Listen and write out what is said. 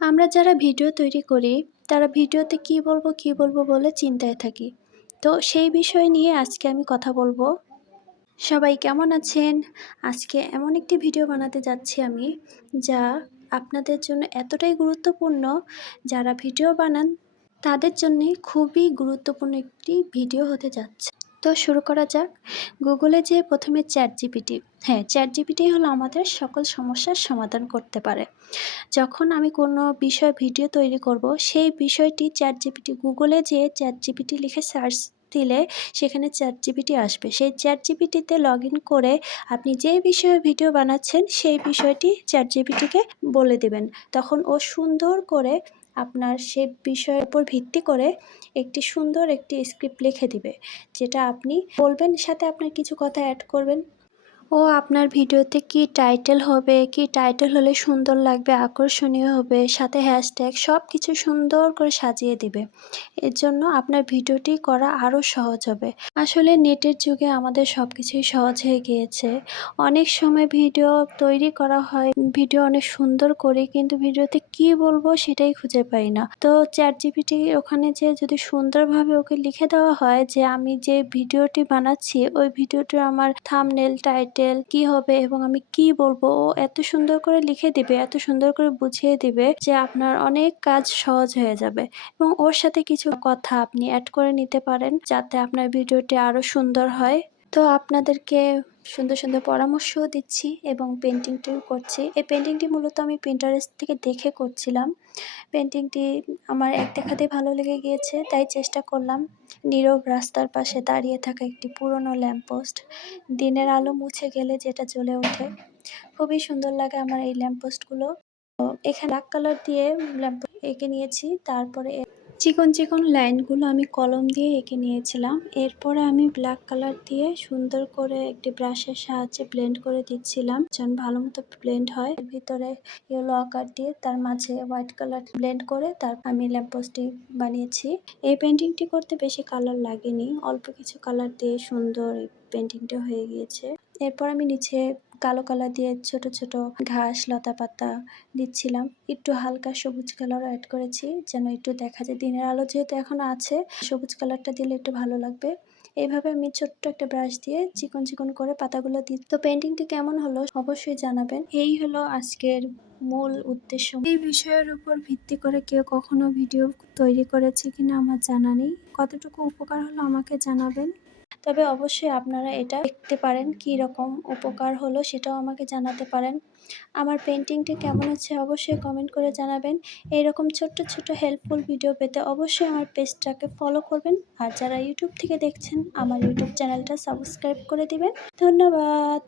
আমরা যারা ভিডিও তৈরি করি, তারা ভিডিওতে কি বলব কি বলব বলে চিন্তায় থাকি। তো সেই বিষয় নিয়ে আজকে আমি কথা বলব। সবাই কেমন আছেন? আজকে এমন একটি ভিডিও বানাতে যাচ্ছি আমি, যা আপনাদের জন্য এতটাই গুরুত্বপূর্ণ, যারা ভিডিও বানান, তাদের জন্যে খুবই গুরুত্বপূর্ণ একটি ভিডিও হতে যাচ্ছে। তো শুরু করা যাক। গুগলে যে প্রথমে চ্যাট জিপিটি হ্যাঁ চ্যাট জিপিটি হলো আমাদের সকল সমস্যার সমাধান করতে পারে। যখন আমি কোনো বিষয় ভিডিও তৈরি করব, সেই বিষয়টি চ্যাট জিপিটি গুগলে যে চ্যাট জিপিটি লিখে সার্চ দিলে সেখানে চ্যাট জিপিটি আসবে। সেই চ্যাট জিপিটিতে লগ ইন করে আপনি যে বিষয়ে ভিডিও বানাচ্ছেন, সেই বিষয়টি চ্যাট জিপিটিকে বলে দেবেন। তখন ও সুন্দর করে আপনার সে বিষয়ের উপর ভিত্তি করে একটি সুন্দর একটি স্ক্রিপ্ট লিখে দিবে, যেটা আপনি বলবেন, সাথে আপনার কিছু কথা অ্যাড করবেন। ও আপনার ভিডিওতে কি টাইটেল হবে? কি টাইটেল হলে সুন্দর লাগবে? আকর্ষণীয় হবে? সাথে হ্যাশট্যাগ সব কিছু সুন্দর করে সাজিয়ে দিবে। এর জন্য আপনার ভিডিওটি করা আরও সহজ হবে। আসলে নেটের যুগে আমাদের সব কিছুই সহজ হয়ে গিয়েছে। অনেক সময় ভিডিও তৈরি করা হয়, ভিডিও অনেক সুন্দর করি, কিন্তু ভিডিওতে কি বলব সেটাই খুঁজে পাই না। তো চ্যাট জিপিটি ওখানে যে যদি সুন্দরভাবে ওকে লিখে দেওয়া হয় যে, আমি যে ভিডিওটি বানাচ্ছি, ওই ভিডিওটি আমার থামনেল টাইটেল টাইটেল কি হবে এবং আমি কি বলব? ও এত সুন্দর করে লিখে দিবে, এত সুন্দর করে বুঝিয়ে দিবে যে আপনার অনেক কাজ সহজ হয়ে যাবে এবং ওর সাথে কিছু কথা আপনি অ্যাড করে নিতে পারেন যাতে আপনার ভিডিওটি আরও সুন্দর হয়। তো আপনাদেরকে সুন্দর সুন্দর পরামর্শও দিচ্ছি এবং পেন্টিংটিও করছি। এই পেন্টিংটি মূলত আমি প্রিন্টারেস্ট থেকে দেখে করছিলাম। পেন্টিংটি আমার এক দেখাতেই ভালো লেগে গিয়েছে, তাই চেষ্টা করলাম। নীরব রাস্তার পাশে দাঁড়িয়ে থাকা একটি পুরনো ল্যাম্পপোস্ট দিনের আলো মুছে গেলে যেটা জ্বলে ওঠে। খুবই সুন্দর লাগে আমার এই ল্যাম্পপোস্টগুলো এখানে ব্ল্যাক কালার দিয়ে ল্যাম্প এঁকে নিয়েছি, তারপরে চিকন চিকন লাইনগুলো আমি কলম দিয়ে এঁকে নিয়েছিলাম। এরপরে আমি ব্ল্যাক কালার দিয়ে সুন্দর করে একটি ব্রাশের সাহায্যে ব্লেন্ড করে দিচ্ছিলাম। যেন ভালো মতো ব্লেন্ড হয় ভিতরে ইয়েলো আকার দিয়ে তার মাঝে হোয়াইট কালার ব্লেন্ড করে তার আমি ল্যাম্পোস্টটি বানিয়েছি। এই পেন্টিংটি করতে বেশি কালার লাগেনি। অল্প কিছু কালার দিয়ে সুন্দর পেন্টিংটা হয়ে গিয়েছে। এরপর আমি নিচে কালো কালার দিয়ে ছোট ছোট ঘাস, লতা পাতা দিচ্ছিলাম। একটু হালকা সবুজ কালারও অ্যাড করেছি, যেন একটু দেখা যায়। দিনের আলো যেহেতু এখনও আছে, সবুজ কালারটা দিলে একটু ভালো লাগবে। এইভাবে আমি ছোট্ট একটা ব্রাশ দিয়ে চিকন চিকন করে পাতাগুলো দিই। তো পেন্টিংটি কেমন হলো অবশ্যই জানাবেন। এই হলো আজকের মূল উদ্দেশ্য। এই বিষয়ের উপর ভিত্তি করে কেউ কখনো ভিডিও তৈরি করেছে কিনা আমার জানা নেই। কতটুকু উপকার হলো আমাকে জানাবেন। তবে অবশ্যই আপনারা এটা দেখতে পারেন কি রকম উপকার হলো সেটাও আমাকে জানাতে পারেন। আমার পেন্টিংটি কেমন হচ্ছে অবশ্যই কমেন্ট করে জানাবেন। এইরকম ছোট্ট ছোট হেল্পফুল ভিডিও পেতে অবশ্যই আমার পেজটাকে ফলো করবেন। আর যারা ইউটিউব থেকে দেখছেন, আমার ইউটিউব চ্যানেলটা সাবস্ক্রাইব করে দিবেন। ধন্যবাদ!